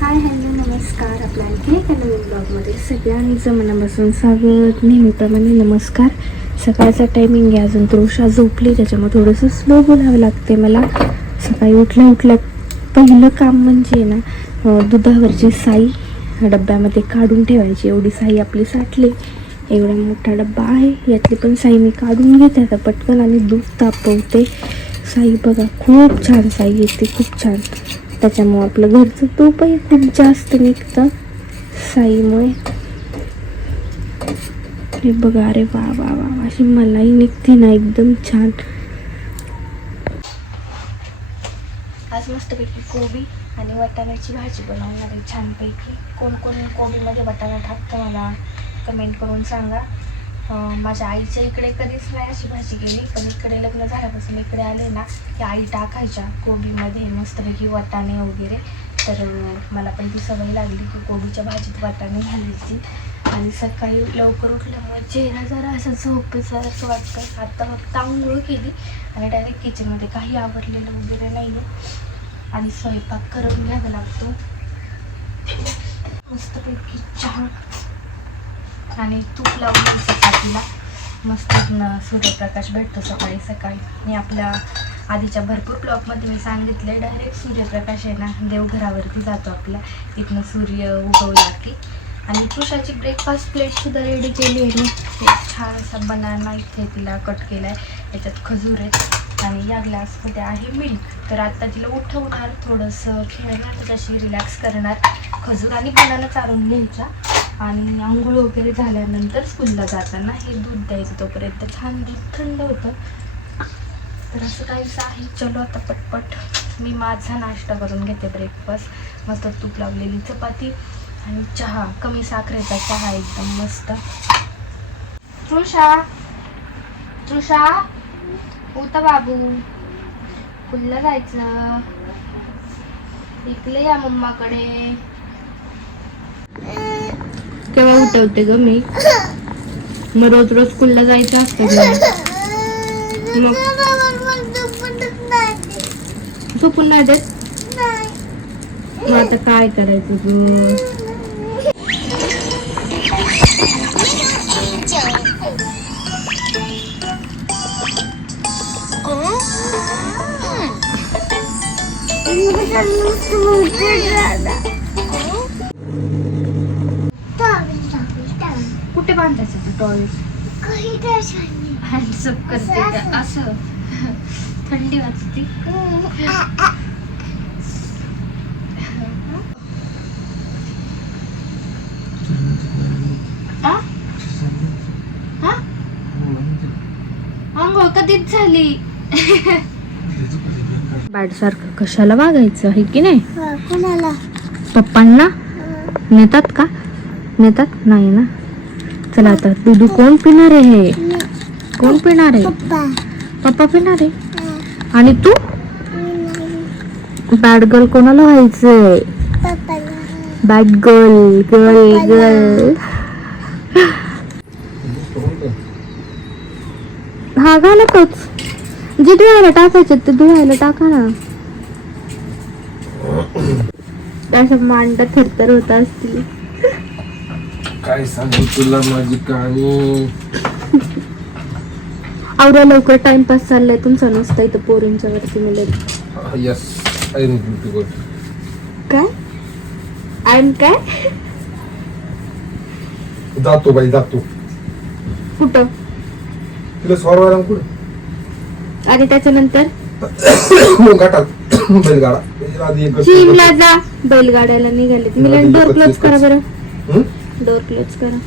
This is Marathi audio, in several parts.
हाय हॅलो नमस्कार आपल्या आणखी एका नवीन ब्लॉगमध्ये. सगळ्यांचं मनापासून स्वागत. नेहमीप्रमाणे नमस्कार. सकाळचा टायमिंग आहे अजून. तुरुषा झोपली त्याच्यामुळे थोडंसं स्लो बोलावं लागते मला. सकाळी उठल्या उठल्या पहिलं काम म्हणजे ना दुधावरची साई डब्यामध्ये काढून ठेवायची. एवढी साई आपली साठली. एवढा मोठा डब्बा आहे. यातली पण साई मी काढून घेते आता पटकन आणि दूध तापवते. साई बघा खूप छान साई येते खूप छान. त्याच्यामुळं आपलं घरचं तूपही खूप जास्त निघतं. साईमुळे. हे बघा अरे वा वा वा अशी मलाई निघते ना एकदम छान. आज मस्तपैकी कोबी आणि वाटाण्याची भाजी बनवणार आहे छानपैकी. कोण कोण कोबीमध्ये वाटाणा टाकतं मला कमेंट करून सांगा. माझ्या आईच्या इकडे कधीच नाही अशी भाजी केली पण इकडे लग्न झाल्यापासून इकडे आले ना की आई टाकायच्या कोबीमध्ये मस्तपैकी वाटाणे वगैरे. तर मला पण ती सवय लागली की कोबीच्या भाजीत वाटाणे घालायची. आणि सकाळी लवकर उठल्यामुळे चेहरा जरा असं झोपेचा असं वाटतं. आत्ता फक्त आंघोळ केली आणि डायरेक्ट किचनमध्ये काही आवडलेलं वगैरे नाही आहे आणि स्वयंपाक करून घ्यावा लागतो. मस्तपैकी चहा आणि तूप लावून घ्यायचं मस्त सूर्यप्रकाश भेटतो सकाळी सकाळी. मी आपल्या आधीच्या भरपूर ब्लॉकमध्ये मी सांगितले डायरेक्ट सूर्यप्रकाश आहे ना देवघरावरती जातो आपल्या इथनं सूर्य उगवला की. आणि तुषाची ब्रेकफास्ट प्लेटसुद्धा रेडी केली आहे मी. ते छान असा बनाना इथे तिला कट केला आहे याच्यात खजूर आहे आणि या ग्लासमध्ये आहे मिल्क तर आत्ता तिला उठवणार थोडंसं खेळणार त्याच्याशी रिलॅक्स करणार. खजूर आणि बनाना चारून घ्यायचा. आणि आंघोळ वगैरे झाल्यानंतर स्कूलला जाताना हे दूध द्यायचं तोपर्यंत छान दूध थंड होतं. तर असं काहीच आहे. चलो आता पटपट. मी माझा नाश्ता करून घेते ब्रेकफास्ट मस्त तूप लावलेली चपाती आणि चहा. कमी साखरेचा चहा एकदम मस्त. तृषा तृषा उता बाबू. फुलला जायचं. इकले या मम्माकडे. केव्हा उठवते ग मी? मग रोज रोज स्कूलला जायचं असतं मग झोपून नाही देत? मग आता काय करायचं तू कुठे बांधायचं तू टॉयस हँडसअप करते का? असं. थंडी वाजते? हा? आंघोळ कधीच झाली. सारखं कशाला वागायचं? आहे की नाही? कोणाला? पप्पांना? नेतात का? नेतात? नाही ना? चला आता. दूध कोण पिणार आहे? हे कोण पिणार आहे? पप्पा. पप्पा पिणार आहे? आणि तू? बॅड गर्ल कोणाला व्हायचंय? पप्पाला बॅड गर्ल गर्ल गर्ल हा घालतोच. जे धुवायला टाकायचे ते धुवायला टाका ना. त्याच्या मांडा थरथर होत असतील. काय सांगू तुला माझी कहाणी? आवरा लवकर टाइमपास चाललाय. तुमचा नसता इथं पोरींच्या वरती मिळेल यस आय नो गुड काय आय एम काय? जातो बाई जातो. कुठं? तिला सोडवायला कुठं? आणि त्याच्यानंतर? मग गाठात बैलगाडा. त्याच्या आधी एक जिमला जा. बैलगाड्याला निघाले मिलन डोर क्लोज करा बरं. हं? डोर क्लोज करा.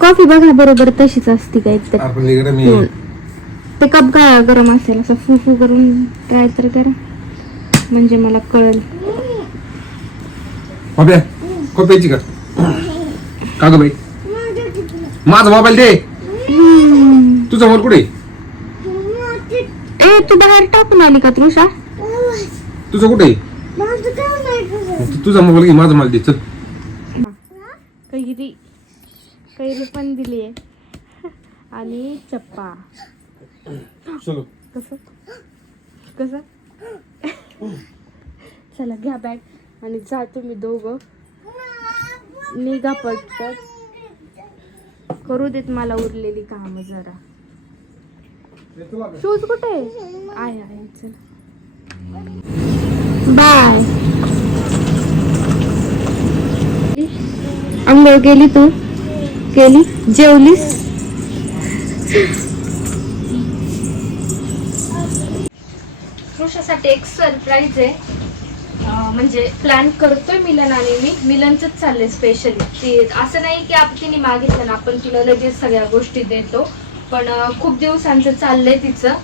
कॉफी बघा. बरोबर तशीच असती काय तर. आपण इकडे मी हम्म. ते कप का गरम असेल असं फू फू करून ट्राय तर करा. म्हणजे मला कळेल. खोप्याची का? का ग बाई? माझा मोबाईल दे. तुझा मोबाईल कुठे? ए तू बाहेर टाकून आली का तृषा? तुझं कुठे? माझं काय नाही तुझा. मोबाईल घे माझा मोबाईल दे चल. कैरी कैरी पण दिली आहे. आणि चप्पा. चलो. कसं? कसं? चला घ्या बॅग आणि जा तुम्ही दोघं. निघा पटकन करू देत मला उरलेली कामं जरा. शूज कुठे आहे? आहे चल. बाय. आंघोळ केली तू? केली? जेवलीस? कृषासाठी एक सरप्राईज आहे. म्हणजे प्लॅन करतोय मिलन आणि मी. मिलनच चाललंय स्पेशली ती असं नाही की आपण तिने मागितलं ना आपण तिला लगेच सगळ्या गोष्टी देतो. पण खूप दिवसांचं चाललंय तिचं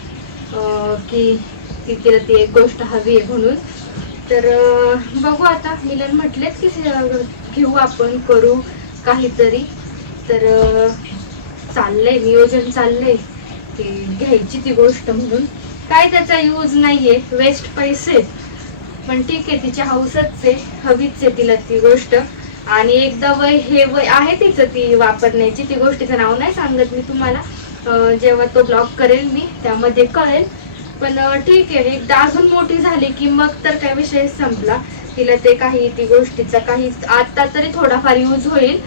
की ती तिला ती एक गोष्ट हवी आहे म्हणून. तर बघू आता. मिलन म्हटलेच की घेऊ आपण करू काहीतरी. तर चाललंय नियोजन चाललंय. की घ्यायची ती गोष्ट म्हणून. काय त्याचा यूज नाहीये. वेस्ट पैसे. पण ठीक आहे तिची हौसच आहे. हवीच आहे तिला ती गोष्ट. आणि एकदा वय हे वय आहे तिचं ती वापरण्याची. ती गोष्टीचं नाव नाही सांगत मी तुम्हाला. जेव्हा तो ब्लॉग करेल मी त्यामध्ये कळेल. पण ठीक आहे एकदा अजून मोठी झाली की मग तर काय विषय संपला. तिला ते काही ती गोष्टीचा काही आता तरी थोडाफार यूज होईल.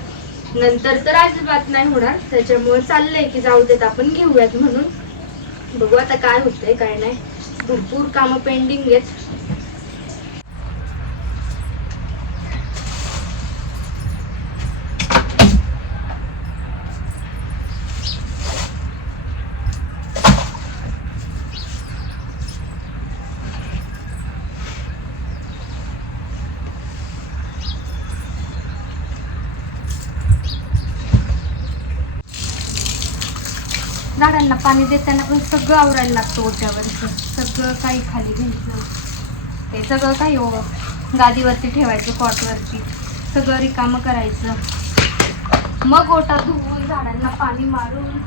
नंतर तर अजिबात नाही होणार. त्याच्यामुळे चाललंय की जाऊ देत आपण घेऊयात म्हणून. बघू आता काय होतंय काय नाही. भरपूर कामं पेंडिंग आहेत. झाडांना पाणी देताना पण सगळं आवरायला लागतं ओट्यावरचं सगळं काही खाली घ्यायचं. ते सगळं काही ओ गादीवरती ठेवायचं कॉटवरती. सगळं रिकामं करायचं. मग ओटा धुवून झाडांना पाणी मारून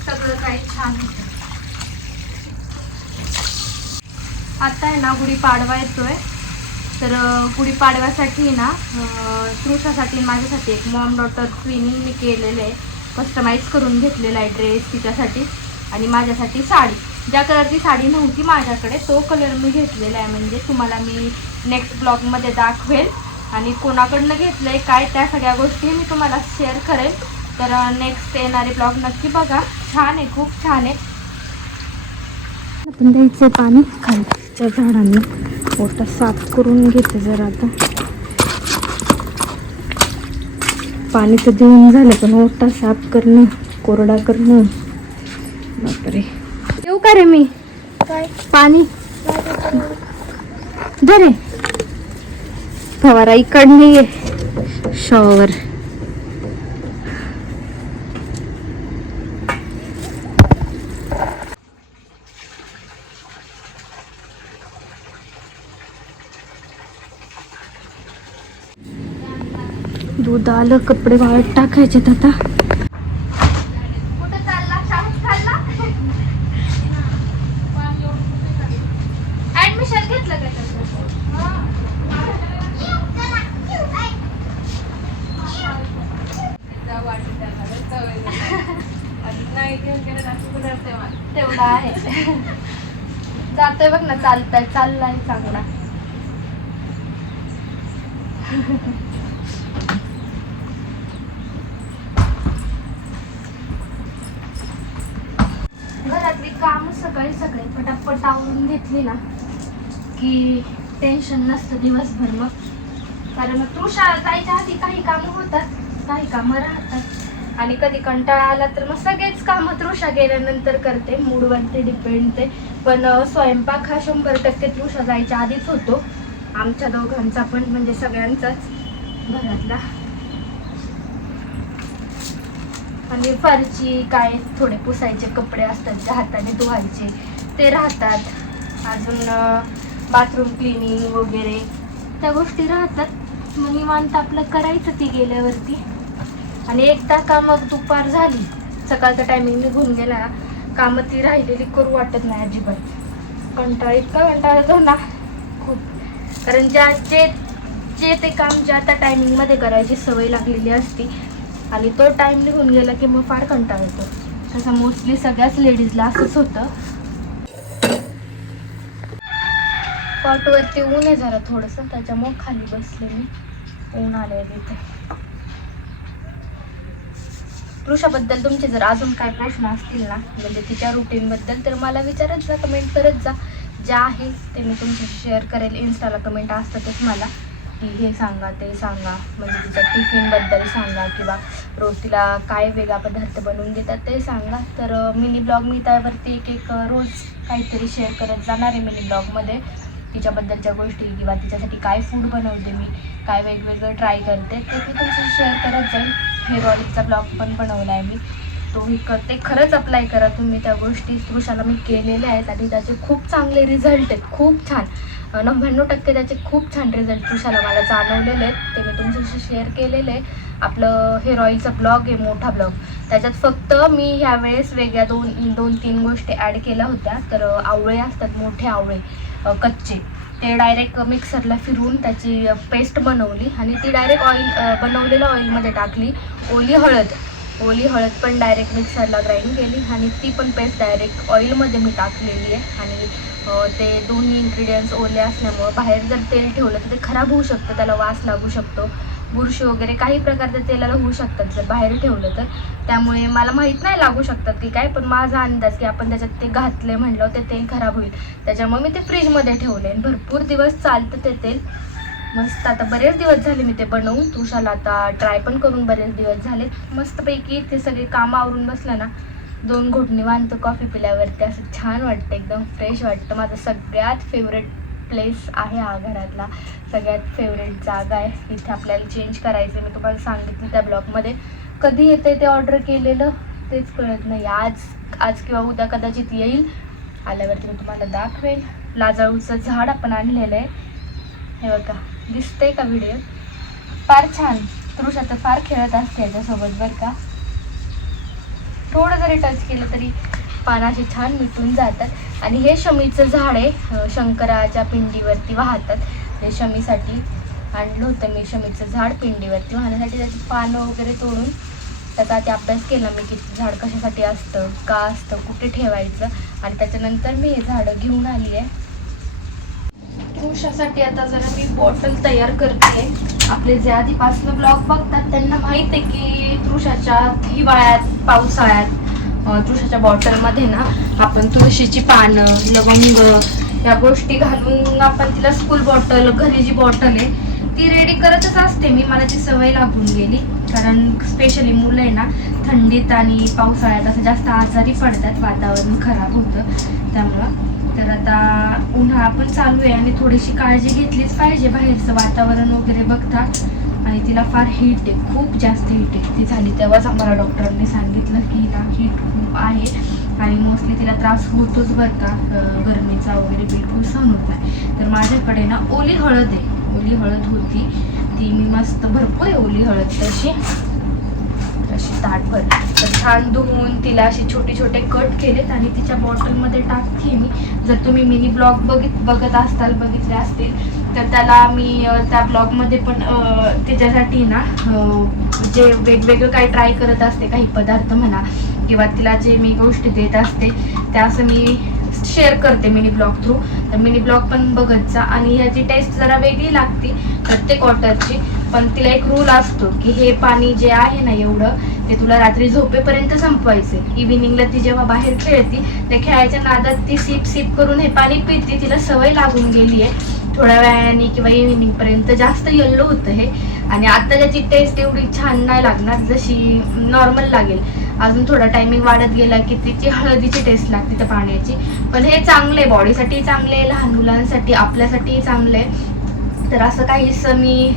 सगळं काही छान होतं. आता आहे ना गुढीपाडवा येतोय. तर गुढीपाडव्यासाठी ना तृषासाठी माझ्यासाठी एक मॉम डॉटर ट्विनिंग मी केलेलं आहे. कस्टमाइज करून घेतलेला आहे ड्रेस तिच्यासाठी आणि माझ्यासाठी साडी. ज्या कलरची साडी नव्हती माझ्याकडे तो कलर मी घेतलेला आहे. म्हणजे तुम्हाला मी नेक्स्ट ब्लॉगमध्ये दाखवेल. आणि कोणाकडनं घेतलं आहे काय त्या सगळ्या गोष्टी मी तुम्हाला शेअर करेल. तर नेक्स्ट येणारे ब्लॉग नक्की बघा. छान आहे खूप छान आहे. आपण द्यायचं पाणी खालच्या झाडांना. ओटा साफ करून घेते जरा आता. पाणी तर देऊन झालं पण ओटा साफ करणं कोरडा करणं. बापरे. येऊ का रे मी? पाणी? दे रे. फवारा इकडनं ये. शॉवर दूध आलं कपडे वाळत टाकायचेत आता. कुठं चालला? शाळेत चालला? ऍडमिशन घेतलं का त्याचं? तेवढा आहे. जातोय बघ ना चालताय चाललाय चांगला. मी काम सकाळी सकाळी पटापट आवरून घेतली ना की टेन्शन नसतं दिवसभर मग. कारण तृषा जायच्या आधी काही कामं होतात काही कामं राहतात. आणि कधी कंटाळा आला तर मग सगळेच कामं तृषा गेल्यानंतर करते मूडवरती डिपेंड ते. पण स्वयंपाक हा शंभर टक्के तृषा जायच्या आधीच होतो. आमच्या दोघांचा पण म्हणजे सगळ्यांचाच. घरातला. आणि फारची काय थोडे पुसायचे कपडे असतात जे हाताने धुवायचे ते राहतात. अजून बाथरूम क्लिनिंग वगैरे त्या गोष्टी राहतात. मग निवांत आपलं करायचं ती गेल्यावरती. आणि एकदा कामं दुपार झाली सकाळचा टायमिंग निघून गेला कामं ती राहिलेली करू वाटत नाही अजिबात. कंटाळा इतका कंटाळा येतो ना. खूप. कारण ज्या जे जे ते काम ज्या त्या टायमिंगमध्ये करायची सवय लागलेली असती आणि तो टाइम निघून गेला की मग फार कंटाळ येतो. तसं मोस्टली सगळ्याच लेडीजला असंच होतं. पॉटवरती ऊन आहे जरा थोडंसं त्याच्यामुळे खाली बसले मी. ऊन आले तिथे. पुरुषाबद्दल तुमचे जर अजून काय प्रश्न असतील ना म्हणजे तिच्या रुटीनबद्दल तर मला विचारत जा कमेंट करत जा. जे आहे ते मी तुमच्याशी शेअर करेल. इन्स्टाला कमेंट असतातच मला. की हे सांगा ते सांगा. म्हणजे तिच्या टिफिनबद्दल सांगा किंवा रोज तिला काय वेगळा पदार्थ बनवून देतात ते सांगा. तर मिनी ब्लॉग मी त्यावरती एक एक रोज काहीतरी शेअर करत जाणार आहे मिनी ब्लॉगमध्ये तिच्याबद्दलच्या गोष्टी किंवा तिच्यासाठी काय फूड बनवते मी काय वेगवेगळं ट्राय करते ते मी तुमच्याशी शेअर करत जाईल हेअर ऑइलचा ब्लॉग पण बनवला आहे मी. तोही करते खरंच अप्लाय करा तुम्ही त्या गोष्टी. तृषाला मी केलेल्या आहेत आणि त्याचे खूप चांगले रिझल्ट आहेत. खूप छान. नव्याण्णव टक्के त्याचे खूप छान रिझल्ट तुषाला मला जाणवलेले आहेत. ते मी तुमच्याशी शेअर केलेले आपलं हेअर ऑईलचा ब्लॉग आहे मोठा ब्लॉग त्याच्यात फक्त मी ह्यावेळेस वेगळ्या दोन दोन तीन गोष्टी ॲड केल्या होत्या. तर आवळे असतात मोठे आवळे कच्चे. ते डायरेक्ट मिक्सरला फिरवून त्याची पेस्ट बनवली आणि ती डायरेक्ट ऑइल बनवलेल्या ऑइलमध्ये टाकली. ओली हळद. ओली हळद पण डायरेक्ट मिक्सरला ग्राइंड केली आणि ती पण पेस्ट डायरेक्ट ऑइलमध्ये मी टाकलेली आहे. आणि ते दोन्ही इन्ग्रेडियंट्स ओले असल्यामुळं बाहेर जर तेल ठेवलं तर ते खराब होऊ शकतं त्याला वास लागू शकतो. बुरशी वगैरे काही प्रकारच्या तेलाला होऊ शकतात जर बाहेर ठेवलं तर. त्यामुळे मला माहीत नाही लागू शकतात की काय पण माझा अंदाज की आपण त्याच्यात ते घातले म्हणलं ते तेल खराब होईल. त्याच्यामुळे मी ते फ्रीजमध्ये ठेवले आणि भरपूर दिवस चालतं ते तेल. मस्त. आता बरेच दिवस झाले मी ते बनवून. तुषाला आता ट्राय पण करून बरेच दिवस झाले. मस्तपैकी ते सगळे कामं आवरून बसलं ना. दोन घोटणी बांधतो कॉफी पिल्यावरती असं छान वाटतं एकदम फ्रेश वाटतं. माझं सगळ्यात फेवरेट प्लेस आहे हा घरातला. सगळ्यात फेवरेट जागा आहे. इथे आपल्याला चेंज करायचं मी तुम्हाला सांगितलं त्या ब्लॉगमध्ये कधी येते ते ऑर्डर केलेलं? तेच कळत नाही. आज आज किंवा उद्या कदाचित येईल. आल्यावरती मी तुम्हाला दाखवेल. लाजाळूचं झाड आपण आणलेलं आहे. हे बघा. दिसतंय का व्हिडिओ फार छान. तृषा तर फार खेळत असते याच्यासोबत बरं का. थोडं जरी टच केलं तरी पानाशी छान मिटून जातात. आणि हे शमीचं झाड आहे. शंकराच्या पिंडीवरती वाहतात. ते शमीसाठी आणलं होतं मी शमीचं झाड पिंडीवरती वाहण्यासाठी. त्याची पानं वगैरे तोडून त्याचा आधी अभ्यास केला मी की झाड कशासाठी असतं का असतं कुठे ठेवायचं. आणि त्याच्यानंतर मी हे झाडं घेऊन आली आहे. पुरुषासाठी आता जरा मी बॉटल तयार करते. आपले जे आधीपासून ब्लॉग बघतात त्यांना माहीत आहे की तृषाच्या हिवाळ्यात पावसाळ्यात तुळशाच्या तृषाच्या बॉटलमध्ये ना आपण तुळशीची पानं लवंग या गोष्टी घालून आपण तिला स्कूल बॉटल घरी जी बॉटल आहे ती रेडी करतच असते. मी मला ती सवय लागून गेली. कारण स्पेशली मुलं आहे ना थंडीत आणि पावसाळ्यात असं जास्त आजारी पडतात वातावरण खराब होतं. त्यामुळं तर आता उन्हाळा पण चालू आहे आणि थोडीशी काळजी घेतलीच पाहिजे बाहेरचं वातावरण वगैरे बघता. आणि तिला फार हीट आहे खूप जास्त हीट आहे. ती झाली तेव्हाच आम्हाला डॉक्टरांनी सांगितलं की हिला हीट खूप आहे. आणि मोस्टली तिला त्रास होतोच बरं का गरमीचा वगैरे बिलकुल सहन होत नाही. तर माझ्याकडे ना ओली हळद आहे. ओली हळद होती. ती मी मस्त भरपूर आहे ओली हळद तशी. अशी ताटभर. तर छान धुवून तिला असे छोटे छोटे कट केलेत आणि तिच्या बॉटलमध्ये टाकते मी. जर तुम्ही मिनी ब्लॉग बघित बघत असताल बघितले असतील तर त्याला मी त्या ब्लॉगमध्ये पण तिच्यासाठी ना जे वेगवेगळं काही ट्राय करत असते काही पदार्थ म्हणा किंवा तिला जे मी गोष्टी देत असते त्या असं मी शेअर करते मिनी ब्लॉग थ्रू. तर मिनी ब्लॉग पण बघत जा. आणि ह्याची टेस्ट जरा वेगळी लागते प्रत्येक ऑर्डरची पण तिला एक रूल असतो की हे पाणी जे आहे ना एवढं ते तुला रात्री झोपेपर्यंत संपवायचे इव्हिनिंगला ती जेव्हा बाहेर खेळती त्या खेळायच्या नादात ती सिप सिप करून हे पाणी पिते तिला सवय लागून गेली आहे थोड्या वेळाने किंवा इव्हिनिंग पर्यंत जास्त येल्लो होतं हे. आणि आता त्याची टेस्ट एवढी छान नाही लागणार जशी नॉर्मल लागेल. अजून थोडा टायमिंग वाढत गेला की तिची हळदीची टेस्ट लागते त्या पाण्याची. पण हे चांगलं आहे बॉडीसाठी चांगलं आहे लहान मुलांसाठी आपल्यासाठीही चांगले आहे तर असं काहीच मी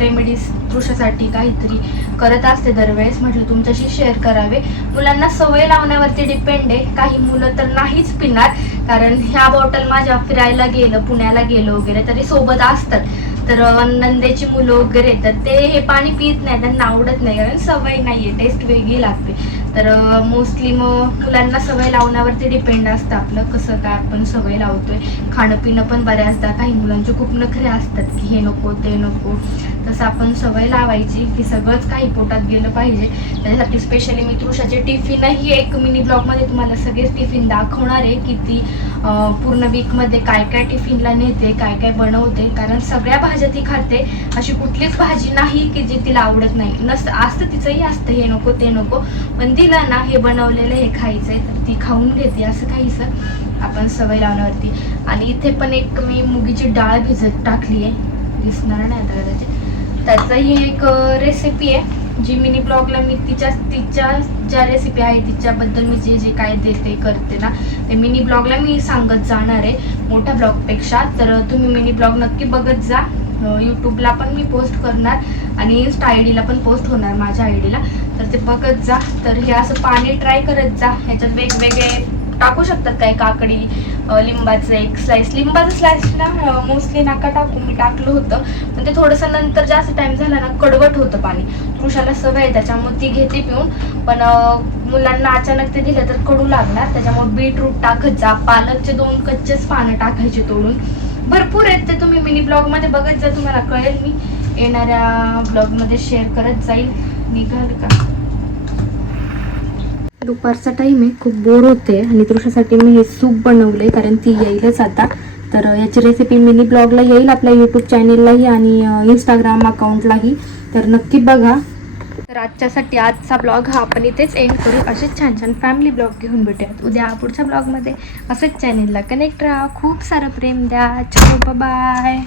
रेमेडीज पुरुषासाठी काहीतरी करत असते दरवेळेस. म्हटलं तुमच्याशी शेअर करावे. मुलांना सवय लावण्यावरती डिपेंड आहे. काही मुलं तर नाहीच पिणार. कारण ह्या बॉटल माझ्या फिरायला गेलं पुण्याला गेलं वगैरे तरी सोबत असतात. तर नंदेची मुलं वगैरे तर ते हे पाणी पित नाही त्यांना आवडत नाही. कारण सवय नाही आहे टेस्ट वेगळी लागते. तर मोस्टली मग मुलांना सवय लावण्यावरती डिपेंड असतं आपलं कसं काय आपण सवय लावतोय. खाणं पिणं पण बऱ्याचदा काही मुलांचे खूप नखरे असतात की हे नको ते नको. तसं आपण सवय लावायची की सगळंच काही पोटात गेलं पाहिजे. त्याच्यासाठी स्पेशली मी तृषाचे टिफिनही एक मिनी ब्लॉगमध्ये तुम्हाला सगळेच टिफिन दाखवणार आहे की ती पूर्ण वीकमध्ये काय काय टिफिनला नेते काय काय बनवते. कारण सगळ्या भाज्या ती खाते. अशी कुठलीच भाजी नाही की जी तिला आवडत नाही. नस असतं तिचंही असतं हे नको ते नको. पण तिला ना हे बनवलेलं हे खायचंय तर ती खाऊन घेते असं काहीसं आपण सवय लावण्यावरती. आणि इथे पण एक मी मुगीची डाळ भिजत टाकली आहे दिसणार नाही आता कदाचित. त्याचा ही एक रेसिपी आहे जी मिनी ब्लॉगला मी तिच्या तिच्या ज्या रेसिपी आहे तिच्याबद्दल मी जे जे काय देते करते ना ते मिनी ब्लॉगला मी सांगत जाणार आहे मोठ्या ब्लॉगपेक्षा. तर तुम्ही मिनी ब्लॉग नक्की बघत जा. यूट्यूबला पण मी पोस्ट करणार आणि इन्स्टा आय डीला पण पोस्ट होणार माझ्या आय डीला तर ते बघत जा. तर हे असं पाणी ट्राय करत जा. ह्याच्यात वेगवेगळे टाकू शकतात काय? काकडी लिंबाचं एक स्लाइस लिंबाचं स्लाइस ना मोस्टली नाका टाकू. मी टाकलं होतं. पण ते थोडंसं नंतर जास्त टाइम झाला ना कडवट होतं पाणी. पुरुषाला सवय आहे त्याच्यामुळे ती घेते पिऊन. पण मुलांना अचानक ते दिलं तर कडू लागणार. त्याच्यामुळे बीटरूट टाकत जा. पालकचे दोन कच्चेच पानं टाकायचे तोडून. भरपूर आहेत ते तुम्ही मिनी ब्लॉगमध्ये बघत जा. तुम्हाला कळेल मी येणाऱ्या ब्लॉगमध्ये शेअर करत जाईल. निघाल का? दुपारचा टाईम आहे खूप बोर होते आणि तुझ्यासाठी मी हे सूप बनवले कारण ती येईलच आता. तर याची रेसिपी मिनी ब्लॉगला येईल आपल्या यूट्यूब चॅनेललाही आणि इंस्टाग्राम अकाउंटलाही तर नक्की बघा. तर आजच्यासाठी आजचा ब्लॉग हा आपण इथेच एंड करू. असेच छान छान फॅमिली ब्लॉग घेऊन भेटूयात. उद्या पुढच्या ब्लॉगमध्ये असंच चॅनेलला कनेक्ट राहा. खूप सारं प्रेम द्या. चलो बाय